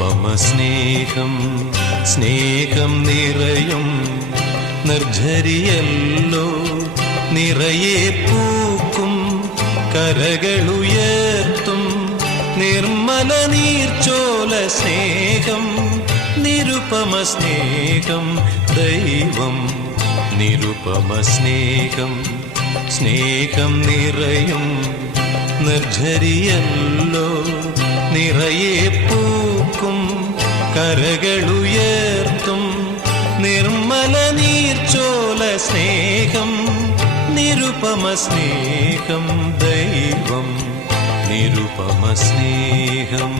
നിരുപമ സ്നേഹം സ്നേഹം നിറയും നിർജ്ജരിയല്ലോ നിറയെ പൂക്കും കരകളുയർത്തും നിർമ്മല നീർച്ചോല സ്നേഹം നിരുപമ സ്നേഹം ദൈവം നിരുപമ സ്നേഹം സ്നേഹം നിറയും നിർജ്ജരിയല്ലോ നിറയെ പൂക്കും കരകളുയർത്തും നിർമ്മല നീർച്ചോല സ്നേഹം നിരുപമ സ്നേഹം ദൈവം നിരുപമ സ്നേഹം